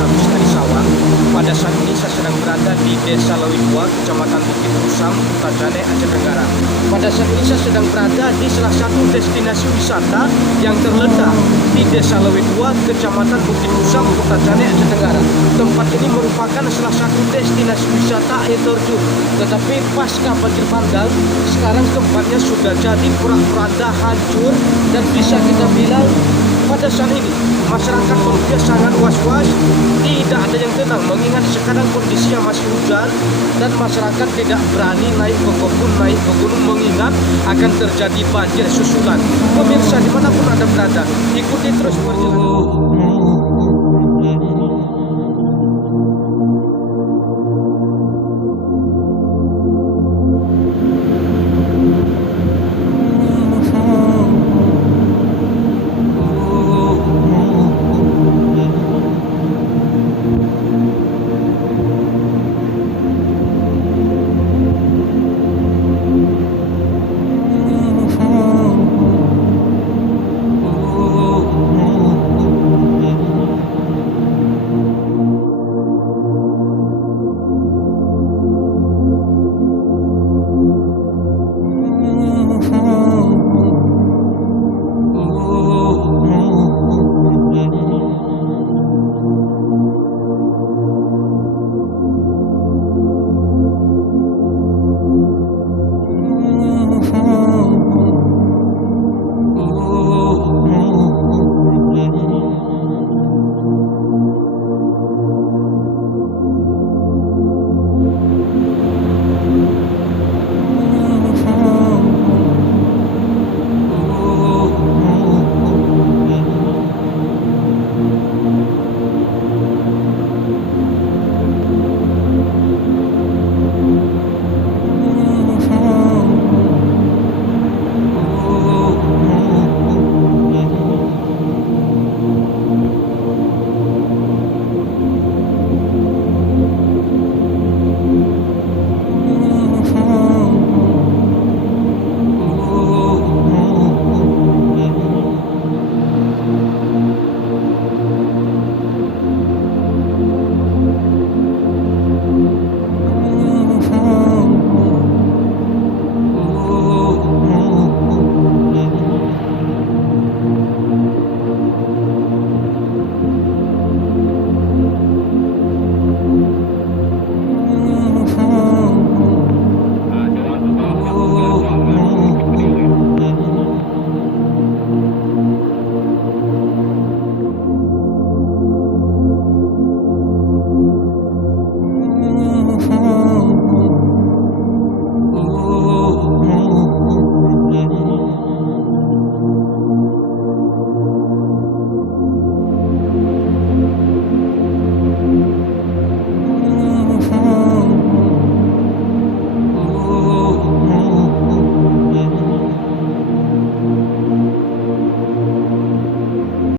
Desa Misteri Sawah. Pada saat ini saya sedang berada di Desa Lewidua, Kecamatan Bukit Usam, Kutajane, Aceh Tenggara. Pada saat ini saya sedang berada di salah satu destinasi wisata yang terletak di Desa Lewidua, Kecamatan Bukit Usam, Kutajane, Aceh Tenggara. Tempat ini merupakan salah satu destinasi wisata air terjun. Tetapi pasca banjir bandang, sekarang tempatnya sudah jadi porak-poranda, hancur, dan bisa kita bilang pada saat ini masyarakat Tokyo sangat was-was, tidak ada yang tenang mengingat sekarang kondisinya masih hujan dan masyarakat tidak berani naik ke kebun, naik ke gunung mengingat akan terjadi banjir susulan. Pemirsa dimanapun Anda berada, ikuti terus perjalanan.